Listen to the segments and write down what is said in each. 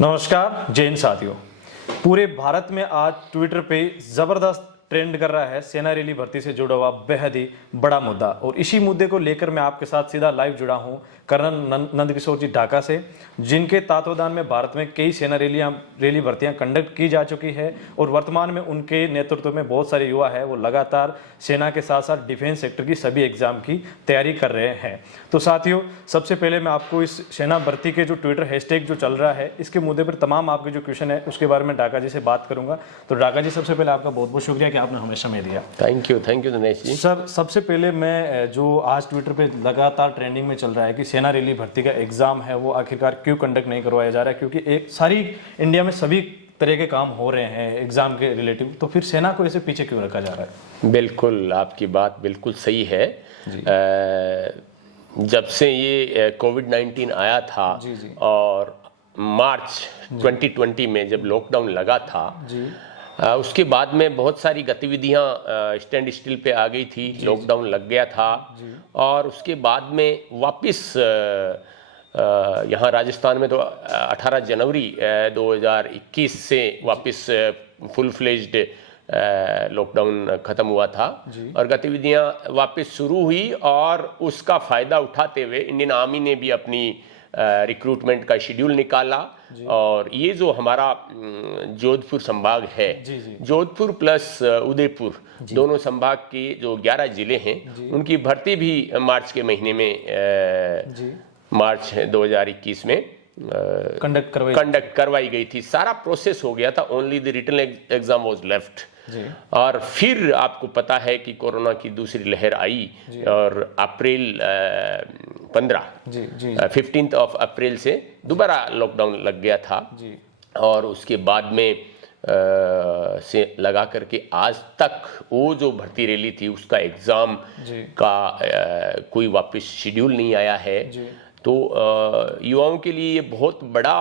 नमस्कार जैन साथियों। पूरे भारत में आज ट्विटर पे जबरदस्त ट्रेंड कर रहा है सेना रैली भर्ती से जुड़ा हुआ बेहद ही बड़ा मुद्दा, और इसी मुद्दे को लेकर मैं आपके साथ सीधा लाइव जुड़ा हूं कर्नल नंदकिशोर जी ढाका से, जिनके तत्वाधान में भारत में कई सेना रैली भर्तियां कंडक्ट की जा चुकी है और वर्तमान में उनके नेतृत्व में बहुत सारे युवा है वो लगातार सेना के साथ साथ डिफेंस सेक्टर की सभी एग्जाम की तैयारी कर रहे हैं। तो साथियों, सबसे पहले मैं आपको इस सेना भर्ती के जो ट्विटर हैशटैग जो चल रहा है इसके मुद्दे पर तमाम आपके जो क्वेश्चन है उसके बारे में ढाका जी से बात करूंगा। तो ढाका जी, सबसे पहले आपका बहुत बहुत शुक्रिया कि आपने हमें समय दिया। Thank you Dinesh ji. Sir, सबसे पहले मैं जो आज ट्विटर पे लगातार ट्रेंडिंग में चल रहा है कि सेना रैली भर्ती का एग्जाम है वो आखिरकार क्यों कंडक्ट नहीं करवाया जा रहा है, क्योंकि एक सारी इंडिया में सभी तरह के काम हो रहे हैं एग्जाम के रिलेटिव, तो फिर सेना को ऐसे पीछे क्यों रखा जा रहा है? बिल्कुल, आपकी बात बिल्कुल सही है। जब से ये कोविड-19 आया था और मार्च 2020 में जब लॉकडाउन लगा था, उसके बाद में बहुत सारी गतिविधियां स्टैंड स्टिल पे आ गई थी, लॉकडाउन लग गया था और उसके बाद में वापस यहाँ राजस्थान में तो 18 जनवरी 2021 से वापस फुल फ्लेज्ड लॉकडाउन खत्म हुआ था और गतिविधियां वापस शुरू हुई और उसका फायदा उठाते हुए इंडियन आर्मी ने भी अपनी रिक्रूटमेंट का शेड्यूल निकाला और ये जो हमारा जोधपुर संभाग है, जोधपुर प्लस उदयपुर दोनों संभाग के जो 11 जिले हैं उनकी भर्ती भी मार्च के महीने में मार्च 2021 में कंडक्ट करवाई गई थी। सारा प्रोसेस हो गया था, only the written exam was left. और फिर आपको पता है कि कोरोना की दूसरी लहर आई और अप्रैल 15 अप्रैल से दोबारा लॉकडाउन लग गया था और उसके बाद में से लगा करके आज तक वो जो भर्ती रैली थी उसका एग्जाम का कोई वापस शेड्यूल नहीं आया है। तो युवाओं के लिए ये बहुत बड़ा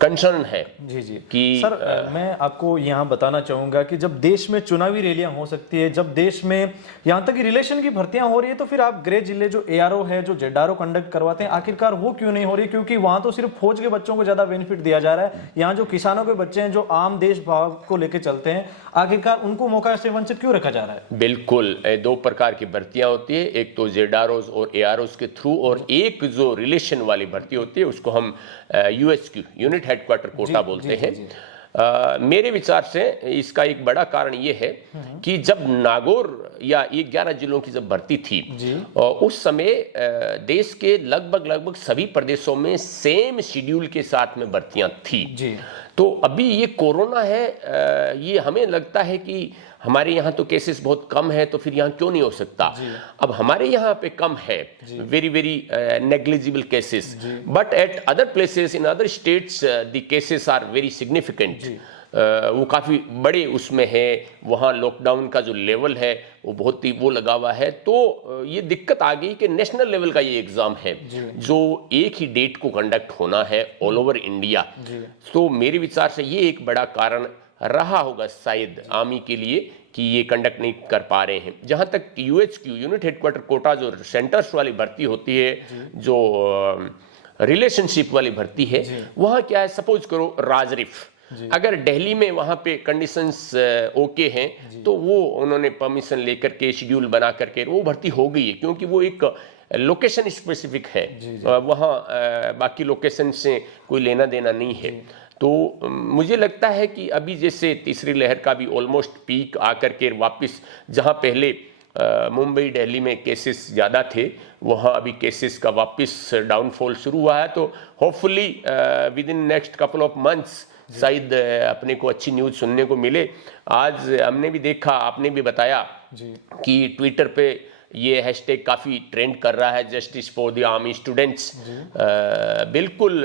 कंसर्न है। कि सर, मैं आपको यहाँ बताना चाहूँगा कि जब देश में चुनावी रैलियाँ हो सकती है, जब देश में यहाँ तक कि रिलेशन की भर्तियाँ हो रही है, तो फिर आप गृह जिले जो एआरओ है, जो जेडआरओ कंडक्ट करवाते हैं, आखिरकार वो क्यों नहीं हो रही? क्योंकि वहाँ तो सिर्फ फौज के बच्चों को ज़्यादा बेनिफिट दिया जा रहा है। यहाँ जो किसानों के बच्चे हैं, जो आम देश भाव को लेकर चलते हैं, आखिरकार उनको मौका से वंचित क्यों रखा जा रहा है? बिल्कुल, दो प्रकार की भर्तियाँ होती है, एक तो जेडआरओ और एआरओ के थ्रू और एक जो रिलेशन वाली भर्ती होती है उसको हम यूएचक्यू यूनिट हेडक्वार्टर कोटा बोलते हैं। मेरे विचार से इसका एक बड़ा कारण ये है कि जब नागौर या ये 11 जिलों की जब भर्ती थी उस समय देश के लगभग सभी प्रदेशों में सेम शेड्यूल के साथ में भर्तियां थी। तो अभी ये कोरोना है, ये हमें लगता है कि हमारे यहाँ तो केसेस बहुत कम है तो फिर यहाँ क्यों नहीं हो सकता। अब हमारे यहाँ पे कम है, very negligible cases, but at other places in other states the cases are very significant. वो काफ़ी बड़े उसमें है, वहाँ लॉकडाउन का जो लेवल है वो बहुत ही वो लगा हुआ है। तो ये दिक्कत आ गई कि नेशनल लेवल का ये एग्ज़ाम है जो एक ही डेट को कंडक्ट होना है ऑल ओवर इंडिया। तो मेरे विचार से ये एक बड़ा कारण रहा होगा शायद आर्मी के लिए कि ये कंडक्ट नहीं कर पा रहे हैं। जहाँ तक यूएचक्यू यूनिट हेडक्वार्टर कोटा जो सेंटर्स वाली भर्ती होती है, जो रिलेशनशिप वाली भर्ती है, वहाँ क्या है, सपोज करो राजरिफ, अगर दिल्ली में वहाँ पे कंडीशंस ओके हैं तो वो उन्होंने परमिशन लेकर के शेड्यूल बना करके वो भर्ती हो गई है, क्योंकि वो एक लोकेशन स्पेसिफिक है, वहाँ बाकी लोकेशन से कोई लेना देना नहीं है। तो मुझे लगता है कि अभी जैसे तीसरी लहर का भी ऑलमोस्ट पीक आकर के वापस जहाँ पहले मुंबई दिल्ली में केसेस ज़्यादा थे वहाँ अभी केसेस का वापस डाउनफॉल शुरू हुआ है। तो hopefully with in next couple of months शायद अपने को अच्छी न्यूज़ सुनने को मिले। आज हमने भी देखा, आपने भी बताया कि ट्विटर पे ये हैशटैग काफ़ी ट्रेंड कर रहा है, justice for the army students. बिल्कुल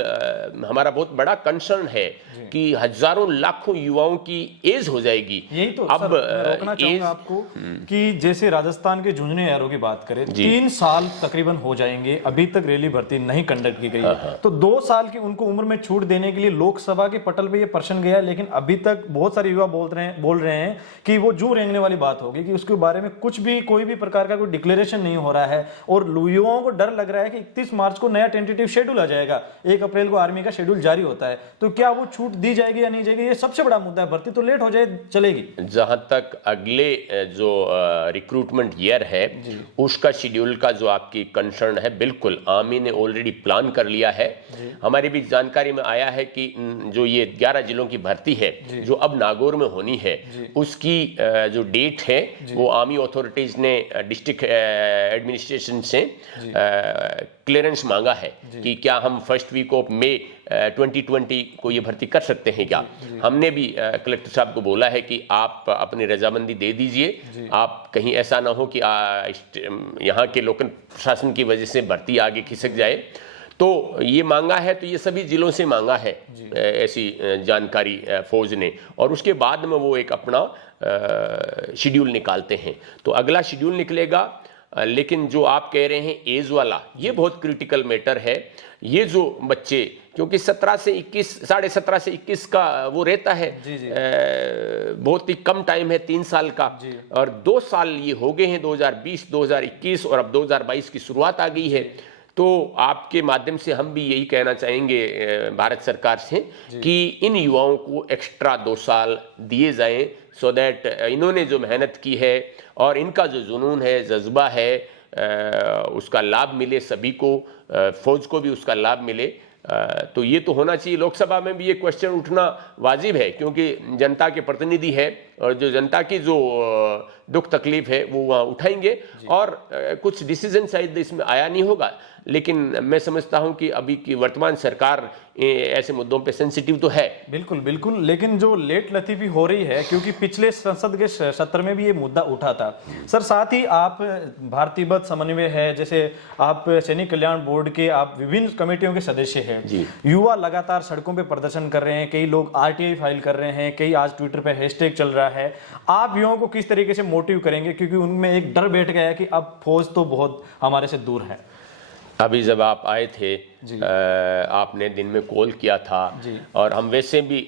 हमारा बहुत बड़ा कंसर्न है कि हजारों लाखों युवाओं की एज हो जाएगी। यही तो अब रोकना चाहूंगा आपको कि जैसे राजस्थान के झुंझुनू एआरओ की बात करें, 3 साल तकरीबन हो जाएंगे, अभी तक रैली भर्ती नहीं कंडक्ट की गई है। तो 2 साल की उनको उम्र में छूट देने के लिए लोकसभा के पटल पे ये प्रश्न गया, लेकिन अभी तक बहुत सारे युवा बोल रहे हैं कि वो जू रेंगने वाली बात होगी कि उसके बारे में कुछ भी कोई भी प्रकार का कोई डिक्लेरेशन नहीं हो रहा है और युवाओं को डर लग रहा है कि 31 मार्च को नया टेंटेटिव शेड्यूल आ जाएगा जाएगा, 1 अप्रैल को आर्मी का शेड्यूल जारी होता है, तो क्या वो छूट दी जाएगी या नहीं जाएगी, ये सबसे बड़ा मुद्दा है। भर्ती तो लेट हो जाए चलेगी। जहां तक अगले जो रिक्रूटमेंट ईयर है उसका शेड्यूल का जो आपकी कंसर्न है, बिल्कुल आर्मी ने ऑलरेडी प्लान कर लिया है। हमारी भी जानकारी में आया है कि जो ये 11 जिलों की भर्ती है जो अब नागौर में होनी है, उसकी जो डेट है वो आर्मी अथॉरिटीज ने डिस्ट्रिक्ट एडमिनिस्ट्रेशन से क्लियरेंस मांगा है कि क्या हम फर्स्ट वीक ऑफ मई 2020 को ये भर्ती कर सकते हैं क्या। हमने भी कलेक्टर साहब को बोला है कि आप अपनी रजामंदी दे दीजिए, आप कहीं ऐसा ना हो कि यहाँ के लोकल प्रशासन की वजह से भर्ती आगे खिसक जाए। तो ये मांगा है, तो ये सभी जिलों से मांगा है ऐसी जानकारी फौज ने, और उसके बाद में वो एक अपना शेड्यूल निकालते हैं। तो अगला शेड्यूल निकलेगा। लेकिन जो आप कह रहे हैं एज वाला, ये बहुत क्रिटिकल मैटर है। ये जो बच्चे, क्योंकि 17 से 21, 17.5 से 21 का वो रहता है, बहुत ही कम टाइम है, 3 साल का, और 2 साल ये हो गए हैं, 2020, 2021 और अब 2022 की शुरुआत आ गई है। तो आपके माध्यम से हम भी यही कहना चाहेंगे भारत सरकार से कि इन युवाओं को एक्स्ट्रा 2 साल दिए जाएं, सो दैट इन्होंने जो मेहनत की है और इनका जो जुनून है, जज्बा है, उसका लाभ मिले सभी को, फौज को भी उसका लाभ मिले। तो ये तो होना चाहिए। लोकसभा में भी ये क्वेश्चन उठना वाजिब है, क्योंकि जनता के प्रतिनिधि है और जो जनता की जो दुख तकलीफ है वो वहाँ उठाएंगे, और कुछ डिसीजन शायद इसमें आया नहीं होगा, लेकिन मैं समझता हूं कि अभी की वर्तमान सरकार ऐसे मुद्दों पे सेंसिटिव तो है। बिल्कुल बिल्कुल, लेकिन जो लेट लतीफी हो रही है, क्योंकि पिछले संसद के सत्र में भी ये मुद्दा उठा था सर। साथ ही आप भारत तिब्बत समन्वय है, जैसे आप सैनिक कल्याण बोर्ड के आप विभिन्न कमेटियों के सदस्य हैं। युवा लगातार सड़कों पे प्रदर्शन कर रहे हैं, कई लोग आरटीआई फाइल कर रहे हैं, कई आज ट्विटर पे हैशटैग चल रहा है। आप युवाओं को किस तरीके से मोटिव करेंगे, क्योंकि उनमें एक डर बैठ गया है कि अब फौज तो बहुत हमारे से दूर है। अभी जब आप आए थे, आपने दिन में कॉल किया था, और हम वैसे भी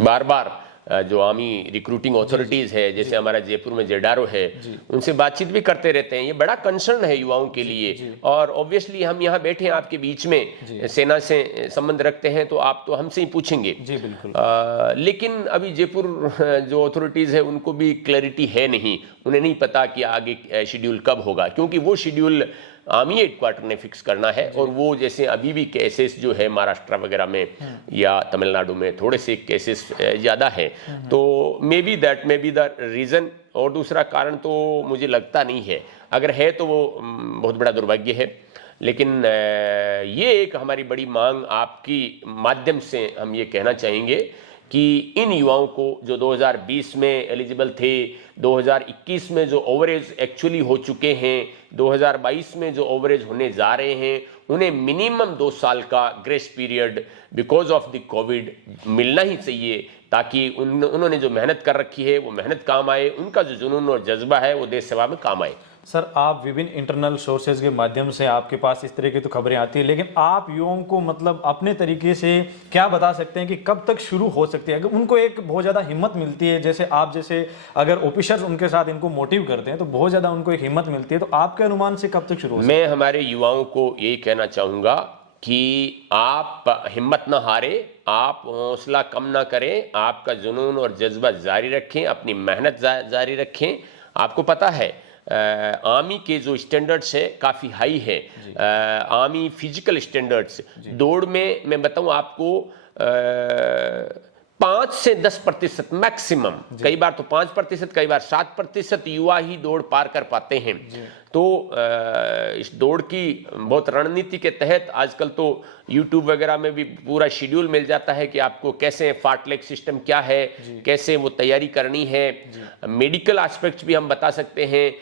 बार बार जो आर्मी रिक्रूटिंग अथॉरिटीज है, जैसे हमारा जयपुर में जेडारो है, उनसे बातचीत भी करते रहते हैं। ये बड़ा कंसर्न है युवाओं के लिए, और ऑब्वियसली हम यहाँ बैठे हैं आपके बीच में, सेना से संबंध रखते हैं, तो आप तो हमसे ही पूछेंगे। जी बिल्कुल। लेकिन अभी जयपुर जो अथॉरिटीज है उनको भी क्लैरिटी है नहीं, उन्हें नहीं पता कि आगे शेड्यूल कब होगा, क्योंकि वो शेड्यूल आर्मी हेडक्वार्टर ने फिक्स करना है। और वो जैसे अभी भी केसेस जो है महाराष्ट्र वगैरह में या तमिलनाडु में थोड़े से केसेस ज़्यादा है, तो may be that may be the reason. और दूसरा कारण तो मुझे लगता नहीं है, अगर है तो वो बहुत बड़ा दुर्भाग्य है। लेकिन ये एक हमारी बड़ी मांग आपकी माध्यम से हम ये कहना चाहेंगे कि इन युवाओं को जो 2020 में एलिजिबल थे, 2021 में जो ओवरेज एक्चुअली हो चुके हैं, 2022 में जो ओवरेज होने जा रहे हैं, उन्हें मिनिमम 2 साल का grace period because of the Covid मिलना ही चाहिए, ताकि उन्होंने जो मेहनत कर रखी है वो मेहनत काम आए, उनका जो जुनून और जज्बा है वो देश सेवा में काम आए। सर, आप विभिन्न इंटरनल सोर्सेज के माध्यम से आपके पास इस तरह की तो खबरें आती है, लेकिन आप युवाओं को मतलब अपने तरीके से क्या बता सकते हैं कि कब तक शुरू हो सकती है? अगर उनको एक बहुत ज़्यादा हिम्मत मिलती है, जैसे आप जैसे अगर ऑफिसर्स उनके साथ इनको मोटिव करते हैं तो बहुत ज़्यादा उनको एक हिम्मत मिलती है, तो आपके अनुमान से कब तक शुरू हो? मैं हमारे युवाओं को यही कहना चाहूँगा कि आप हिम्मत ना हारे, आप हौसला कम ना करें, आपका जुनून और जज्बा जारी रखें, अपनी मेहनत जारी रखें। आपको पता है आर्मी के जो स्टैंडर्ड्स है काफ़ी हाई है, आर्मी फिजिकल स्टैंडर्ड्स। दौड़ में मैं बताऊं आपको 5 से 10% मैक्सिमम, कई बार तो 5%, कई बार 7% युवा ही दौड़ पार कर पाते हैं। तो इस दौड़ की बहुत रणनीति के तहत आजकल तो YouTube वगैरह में भी पूरा शेड्यूल मिल जाता है कि आपको कैसे फार्टलेक सिस्टम क्या है, कैसे वो तैयारी करनी है। मेडिकल एस्पेक्ट्स भी हम बता सकते हैं।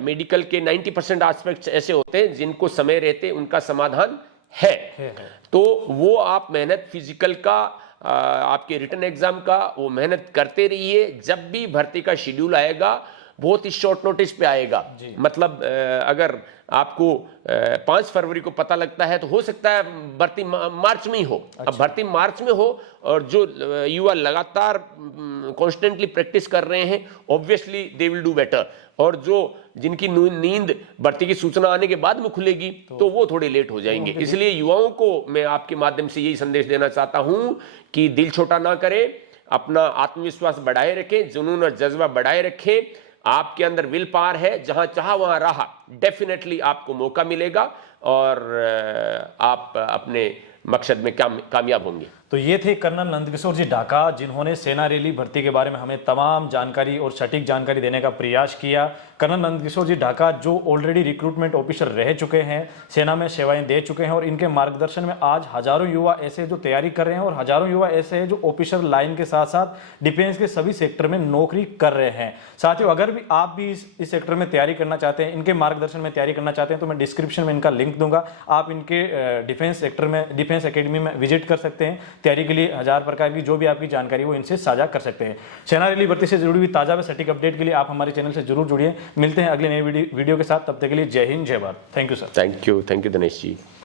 मेडिकल के 90% एस्पेक्ट्स ऐसे होते हैं जिनको समय रहते उनका समाधान है। तो वो आप मेहनत फिजिकल का, आपके रिटन एग्जाम का वो मेहनत करते रहिए। जब भी भर्ती का शेड्यूल आएगा बहुत ही शॉर्ट नोटिस पे आएगा, मतलब अगर आपको 5 फरवरी को पता लगता है तो हो सकता है भर्ती मार्च में ही हो। अब भर्ती मार्च में हो और जो युवा लगातार कॉन्स्टेंटली प्रैक्टिस कर रहे हैं, obviously they will do better. और जो जिनकी नींद भर्ती की सूचना आने के बाद में खुलेगी, तो वो थोड़े लेट हो जाएंगे। इसलिए युवाओं को मैं आपके माध्यम से यही संदेश देना चाहता हूं कि दिल छोटा ना करें, अपना आत्मविश्वास बढ़ाए रखें, जुनून और जज्बा बढ़ाए रखें। आपके अंदर विल पावर है, जहां चाहा वहां राह, डेफिनेटली आपको मौका मिलेगा और आप अपने मकसद में कामयाब होंगे। तो ये थे कर्नल नंदकिशोर जी ढाका, जिन्होंने सेना रैली भर्ती के बारे में हमें तमाम जानकारी और सटीक जानकारी देने का प्रयास किया। कर्नल नंदकिशोर जी ढाका जो ऑलरेडी रिक्रूटमेंट ऑफिसर रह चुके हैं, सेना में सेवाएं दे चुके हैं, और इनके मार्गदर्शन में आज हजारों युवा ऐसे जो तैयारी कर रहे हैं और हजारों युवा ऐसे हैं जो ऑफिसर लाइन के साथ साथ डिफेंस के सभी सेक्टर में नौकरी कर रहे हैं। साथियों, अगर भी आप भी इस सेक्टर में तैयारी करना चाहते हैं, इनके मार्गदर्शन में तैयारी करना चाहते हैं, तो मैं डिस्क्रिप्शन में इनका लिंक दूंगा। आप इनके डिफेंस सेक्टर में, डिफेंस एकेडमी में विजिट कर सकते हैं। तैयारी के लिए हजार प्रकार की जो भी आपकी जानकारी वो इनसे साझा कर सकते हैं। सेना रैली भर्ती से जुड़ी हुई ताजा व सटीक अपडेट के लिए आप हमारे चैनल से जरूर जुड़िए। मिलते हैं अगले नए वीडियो के साथ, तब तक के लिए जय हिंद, जय Bharat. Thank you sir. Thank you Dinesh ji.